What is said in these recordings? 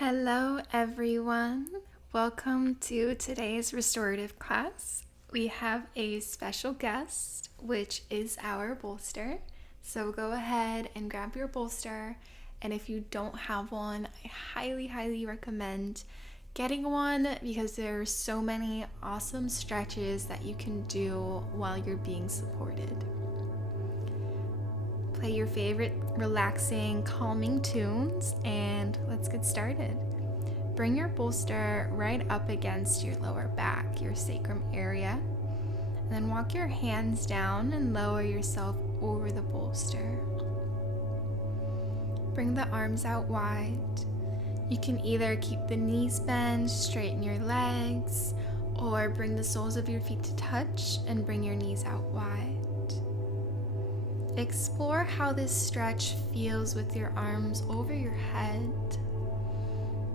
Hello, everyone. Welcome to today's restorative class. We have a special guest, which is our bolster. So go ahead and grab your bolster. And if you don't have one, I highly recommend getting one because there are so many awesome stretches that you can do while you're being supported. Play your favorite relaxing, calming tunes, and let's get started. Bring your bolster right up against your lower back, your sacrum area, and then walk your hands down and lower yourself over the bolster. Bring the arms out wide. You can either keep the knees bent, straighten your legs, or bring the soles of your feet to touch and bring your knees out wide. Explore how this stretch feels with your arms over your head.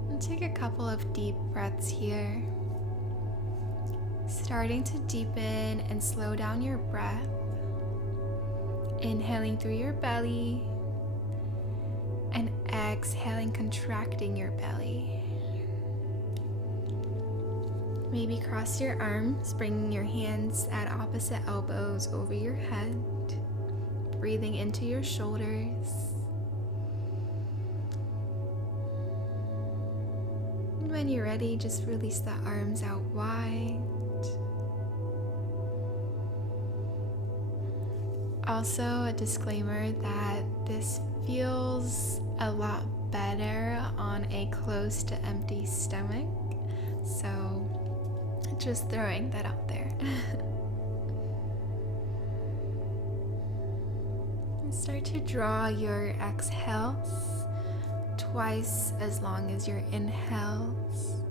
And take a couple of deep breaths here. Starting to deepen and slow down your breath. Inhaling through your belly and exhaling, contracting your belly. Maybe cross your arms, bringing your hands at opposite elbows over your head. Breathing into your shoulders. And when you're ready, just release the arms out wide. Also, a disclaimer that this feels a lot better on a close to empty stomach. So, just throwing that out there. Start to draw your exhales twice as long as your inhales.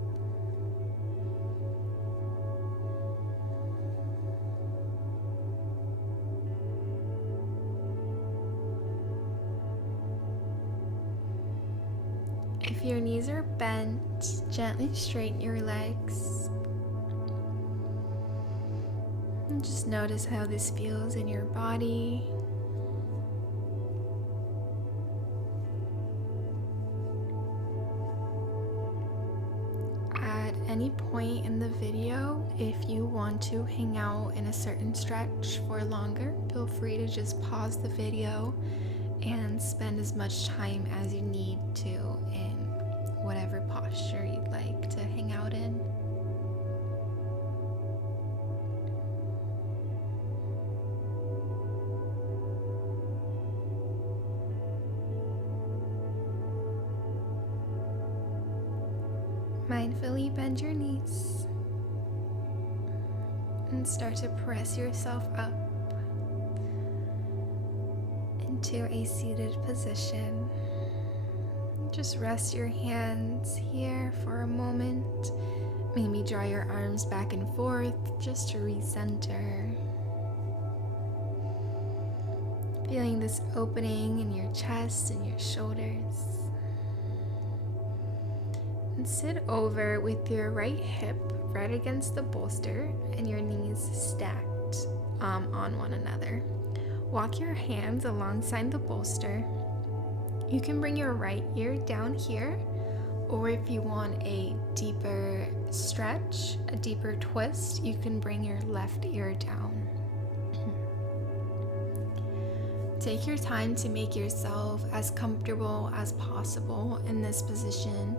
If your knees are bent, gently straighten your legs. And just notice how this feels in your body. Any point in the video, if you want to hang out in a certain stretch for longer, feel free to just pause the video and spend as much time as you need to in whatever posture you'd like to hang out in. Mindfully bend your knees and start to press yourself up into a seated position. Just rest your hands here for a moment. Maybe draw your arms back and forth just to recenter. Feeling this opening in your chest and your shoulders. And sit over with your right hip right against the bolster and your knees stacked on one another. Walk your hands alongside the bolster. You can bring your right ear down here, or if you want a deeper stretch, a deeper twist, you can bring your left ear down. Take your time to make yourself as comfortable as possible in this position.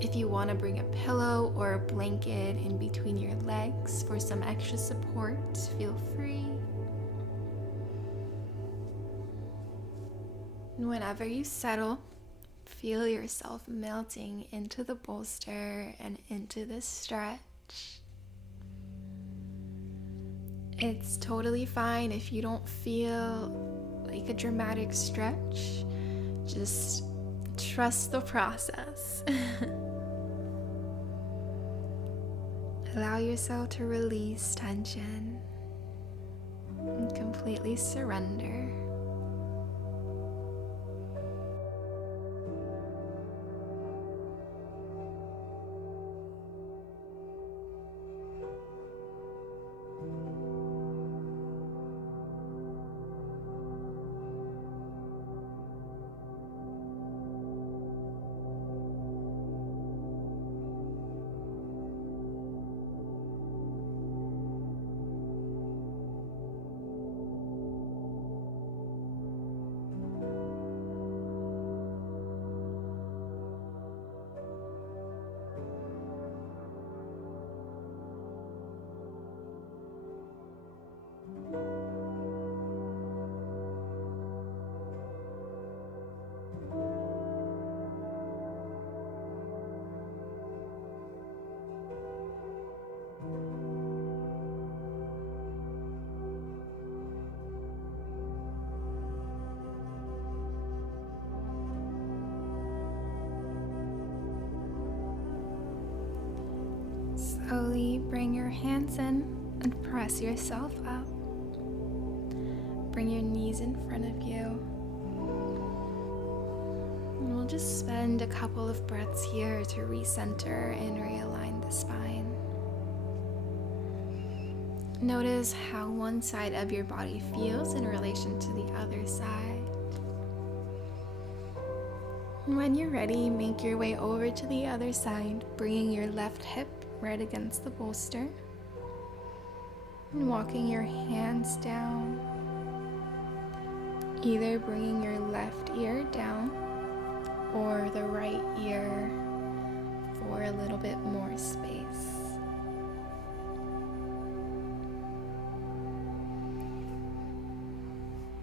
If you want to bring a pillow or a blanket in between your legs for some extra support, feel free. And whenever you settle, feel yourself melting into the bolster and into this stretch. It's totally fine if you don't feel like a dramatic stretch. Just trust the process. Allow yourself to release tension and completely surrender. Slowly bring your hands in and press yourself up. Bring your knees in front of you. And we'll just spend a couple of breaths here to recenter and realign the spine. Notice how one side of your body feels in relation to the other side. And when you're ready, make your way over to the other side, bringing your left hip right against the bolster and walking your hands down, either bringing your left ear down or the right ear for a little bit more space.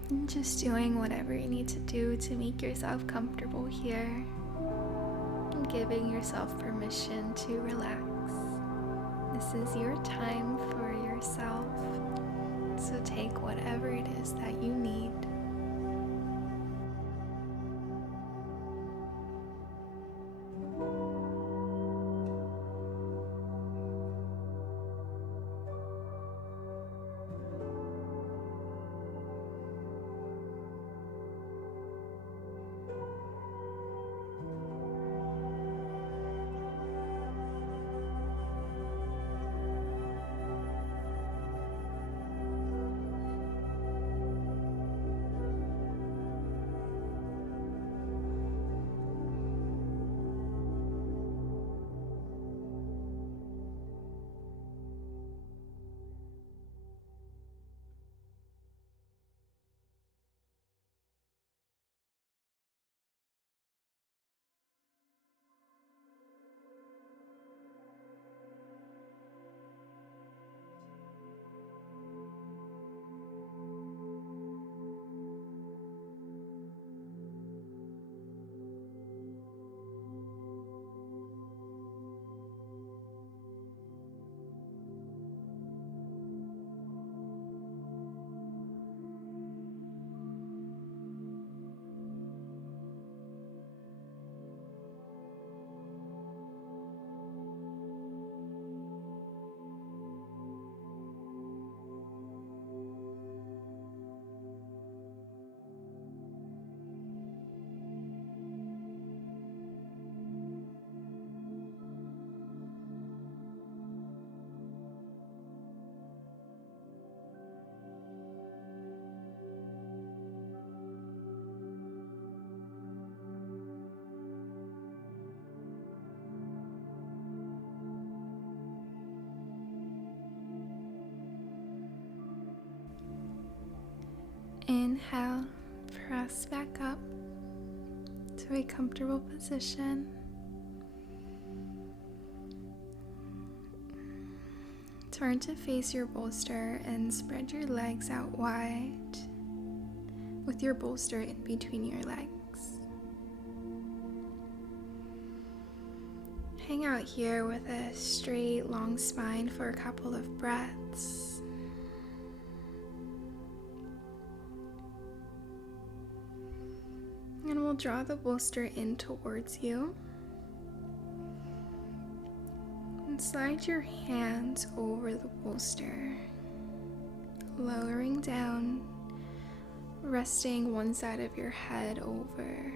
And just doing whatever you need to do to make yourself comfortable here, and giving yourself permission to relax. This is your time for yourself, so take whatever it is that you need. Inhale, press back up to a comfortable position. Turn to face your bolster and spread your legs out wide with your bolster in between your legs. Hang out here with a straight, long spine for a couple of breaths. And we'll draw the bolster in towards you. And slide your hands over the bolster, lowering down, resting one side of your head over.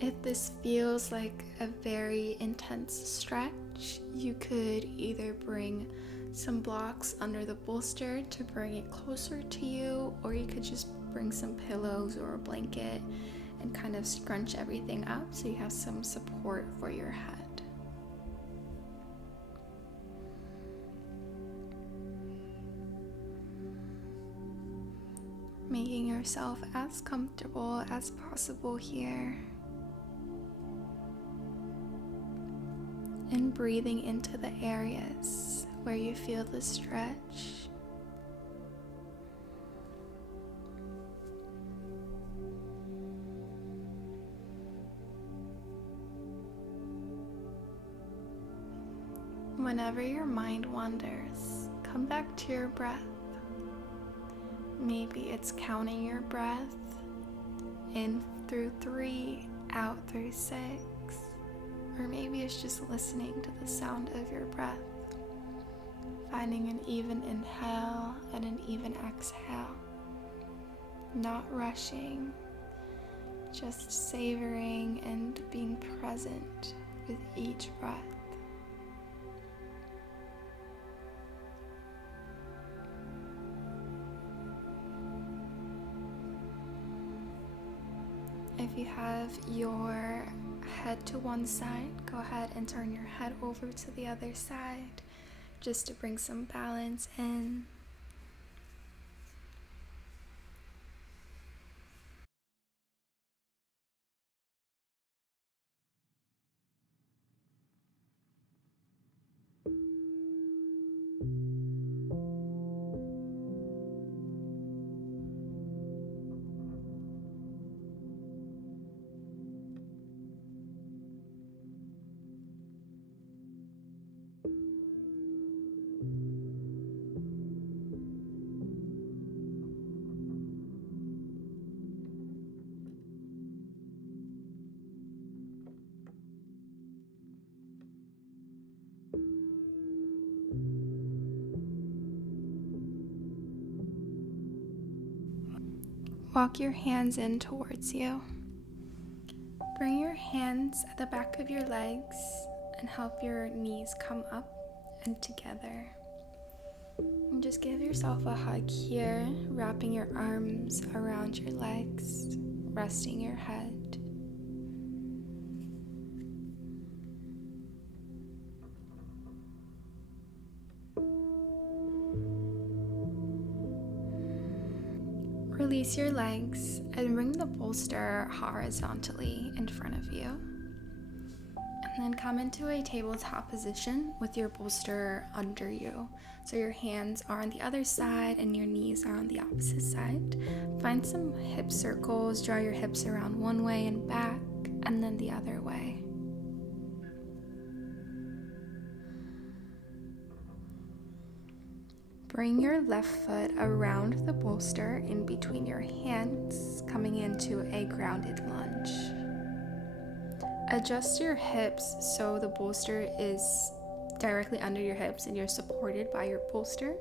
If this feels like a very intense stretch, you could either bring some blocks under the bolster to bring it closer to you, or you could just bring some pillows or a blanket and kind of scrunch everything up so you have some support for your head. Making yourself as comfortable as possible here. And breathing into the areas where you feel the stretch. Whenever your mind wanders, come back to your breath. Maybe it's counting your breath in through 3, out through 6. Or maybe it's just listening to the sound of your breath, finding an even inhale and an even exhale, not rushing, just savoring and being present with each breath. If you have your head to one side, go ahead and turn your head over to the other side just to bring some balance in. Walk your hands in towards you. Bring your hands at the back of your legs and help your knees come up and together. And just give yourself a hug here, wrapping your arms around your legs, resting your head. Release your legs and bring the bolster horizontally in front of you. And then come into a tabletop position with your bolster under you. So your hands are on the other side and your knees are on the opposite side. Find some hip circles, draw your hips around one way and back, and then the other way. Bring your left foot around the bolster in between your hands, coming into a grounded lunge. Adjust your hips so the bolster is directly under your hips and you're supported by your bolster.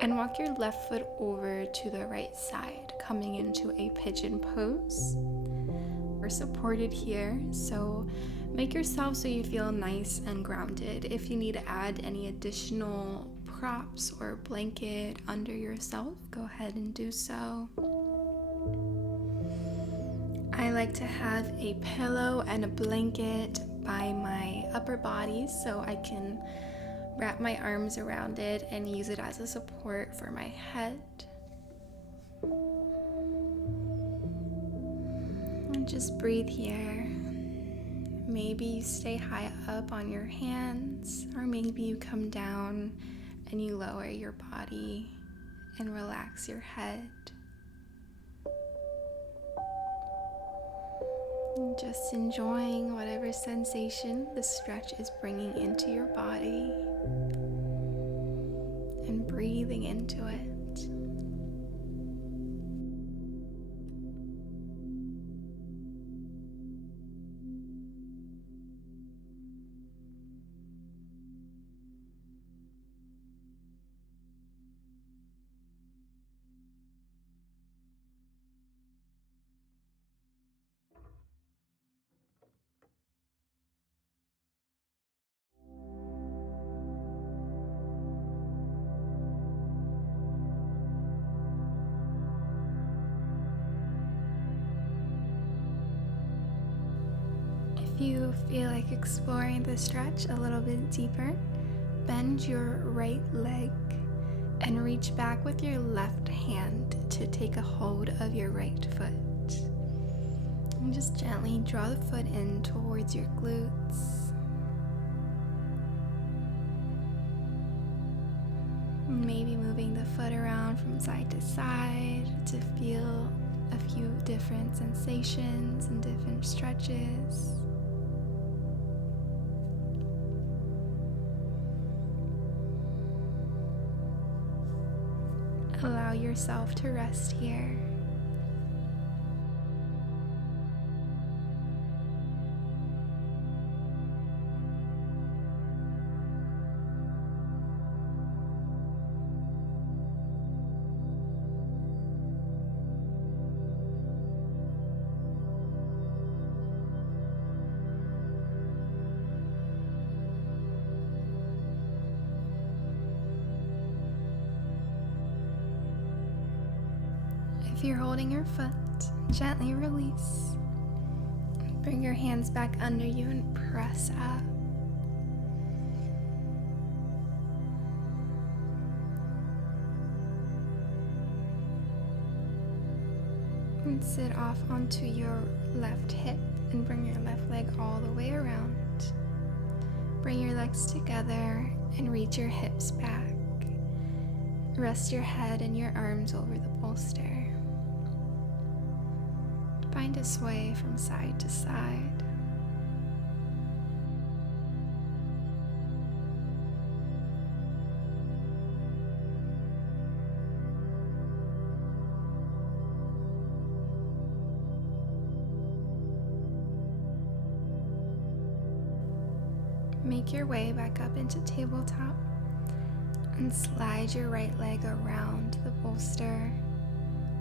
And walk your left foot over to the right side, coming into a pigeon pose. We're supported here, so make yourself so you feel nice and grounded. If you need to add any additional props or blanket under yourself, go ahead and do so. I like to have a pillow and a blanket by my upper body so I can wrap my arms around it and use it as a support for my head. And just breathe here. Maybe you stay high up on your hands, or maybe you come down and you lower your body and relax your head. And just enjoying whatever sensation the stretch is bringing into your body and breathing into it. If you feel like exploring the stretch a little bit deeper, bend your right leg and reach back with your left hand to take a hold of your right foot. And just gently draw the foot in towards your glutes. Maybe moving the foot around from side to side to feel a few different sensations and different stretches. Allow yourself to rest here. you're holding your foot, gently release. Bring your hands back under you and press up. And sit off onto your left hip and bring your left leg all the way around. Bring your legs together and reach your hips back. Rest your head and your arms over the bolster. Find a sway from side to side. Make your way back up into tabletop and slide your right leg around the bolster.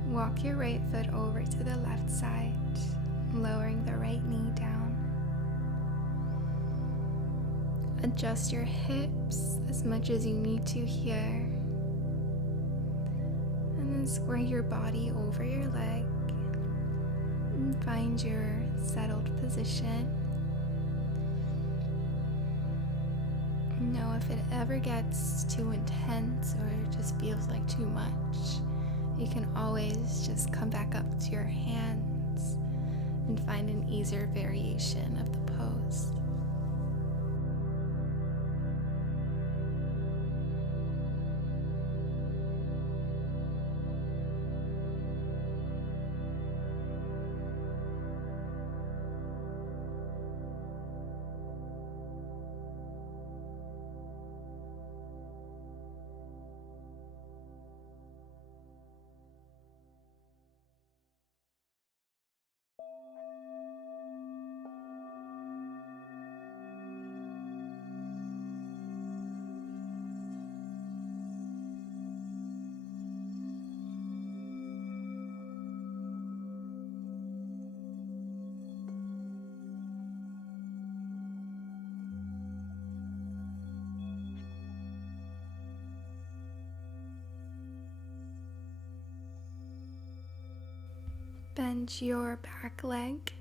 Walk your right foot over to the left side, lowering the right knee down. Adjust your hips as much as you need to here. And then square your body over your leg and find your settled position. Know if it ever gets too intense or it just feels like too much, you can always just come back up to your hands and find an easier variation of the pose. Bend your back leg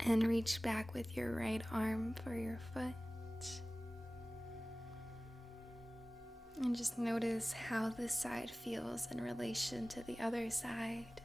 and reach back with your right arm for your foot. And just notice how this side feels in relation to the other side.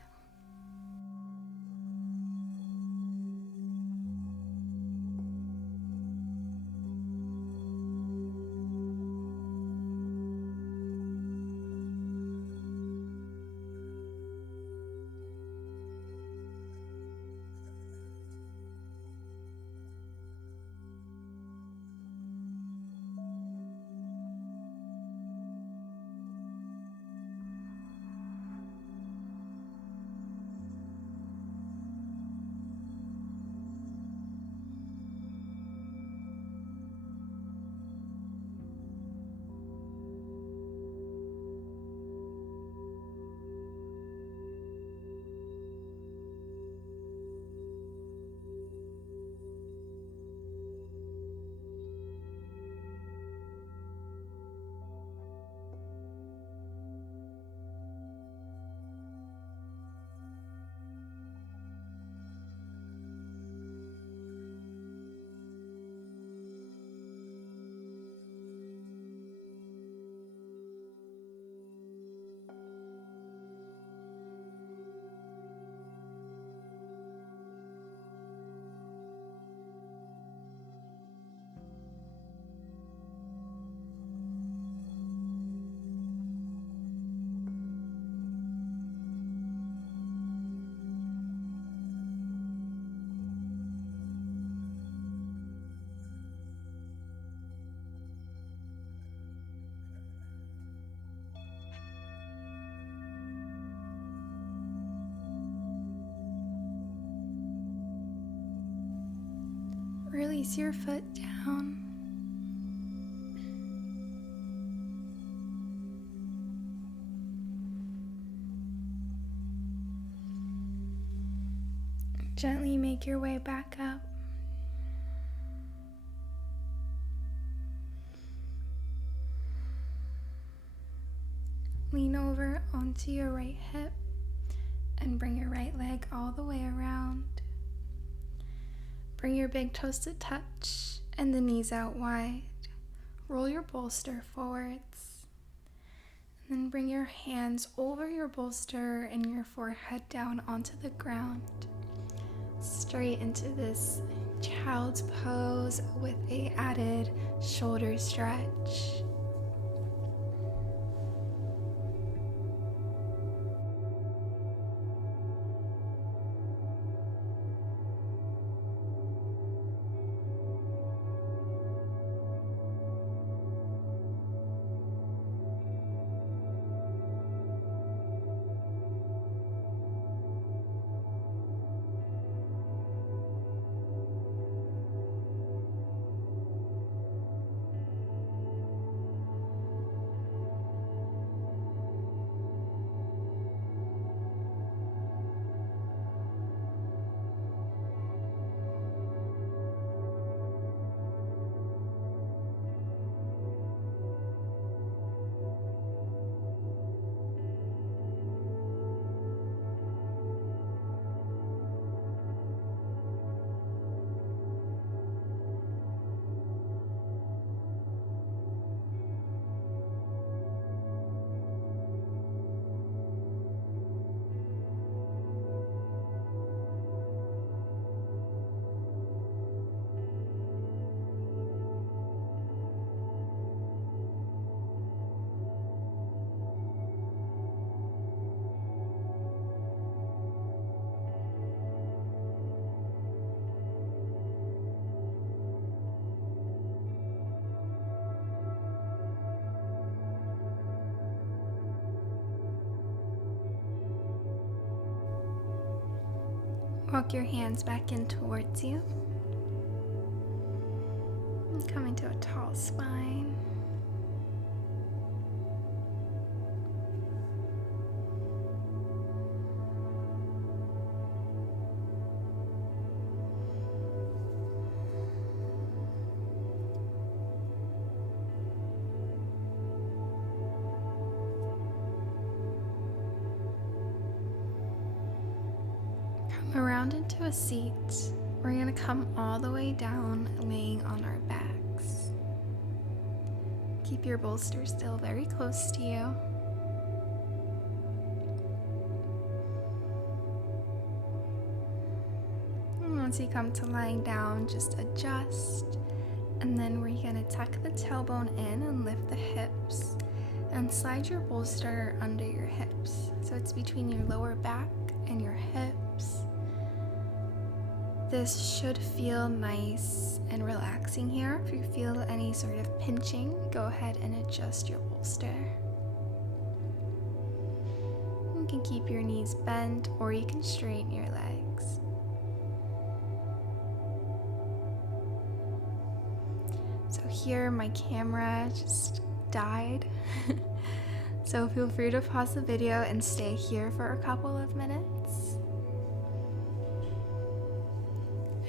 Release your foot down. Gently make your way back up. Lean over onto your right hip And bring your right leg all the way around. Bring your big toes to touch and the knees out wide. Roll your bolster forwards. And then bring your hands over your bolster and your forehead down onto the ground. Straight into this child's pose with an added shoulder stretch. Walk your hands back in towards you. And come into a tall spine. Around into a seat. We're going to come all the way down, laying on our backs. Keep your bolster still very close to you. And once you come to lying down, just adjust. And then we're going to tuck the tailbone in and lift the hips. And slide your bolster under your hips. So it's between your lower back and your hips. This should feel nice and relaxing here. If you feel any sort of pinching, go ahead and adjust your bolster. You can keep your knees bent or you can straighten your legs. So here my camera just died. So feel free to pause the video and stay here for a couple of minutes.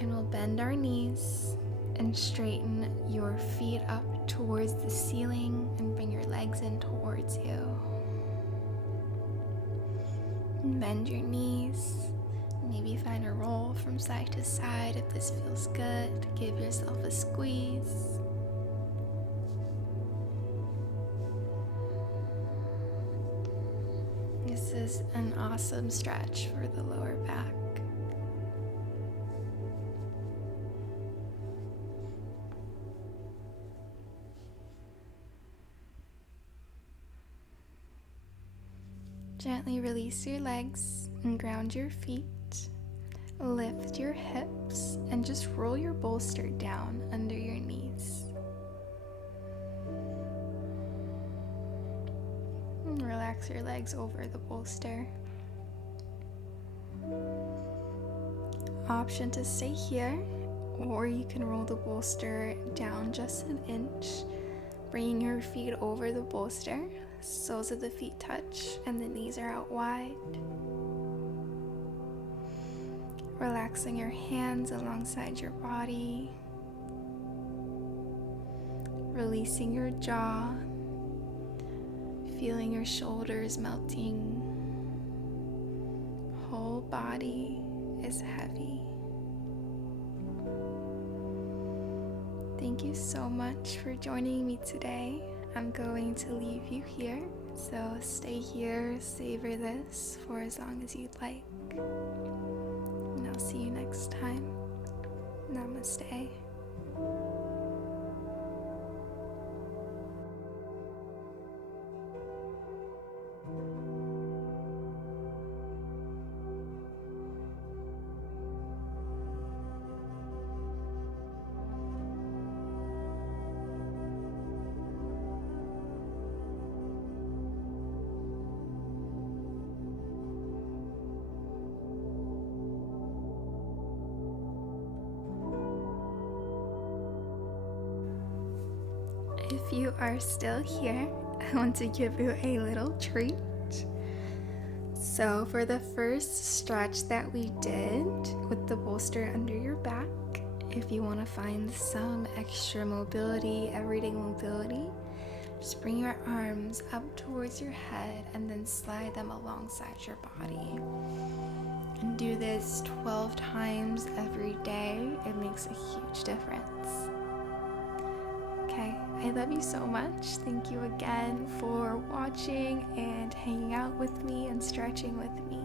And we'll bend our knees and straighten your feet up towards the ceiling and bring your legs in towards you. And bend your knees. Maybe find a roll from side to side if this feels good. Give yourself a squeeze. This is an awesome stretch for the lower back. Gently release your legs and ground your feet. Lift your hips and just roll your bolster down under your knees. And relax your legs over the bolster. Option to stay here, or you can roll the bolster down just an inch, bringing your feet over the bolster. Soles of the feet touch and the knees are out wide. Relaxing your hands alongside your body. Releasing your jaw. Feeling your shoulders melting. body is heavy. Thank you so much for joining me today. I'm going to leave you here, so stay here, savor this for as long as you'd like. And I'll see you next time. Namaste. If you are still here, I want to give you a little treat. So for the first stretch that we did with the bolster under your back, if you want to find some extra mobility, everyday mobility, just bring your arms up towards your head and then slide them alongside your body. And do this 12 times every day. It makes a huge difference. Okay, I love you so much. Thank you again for watching and hanging out with me and stretching with me.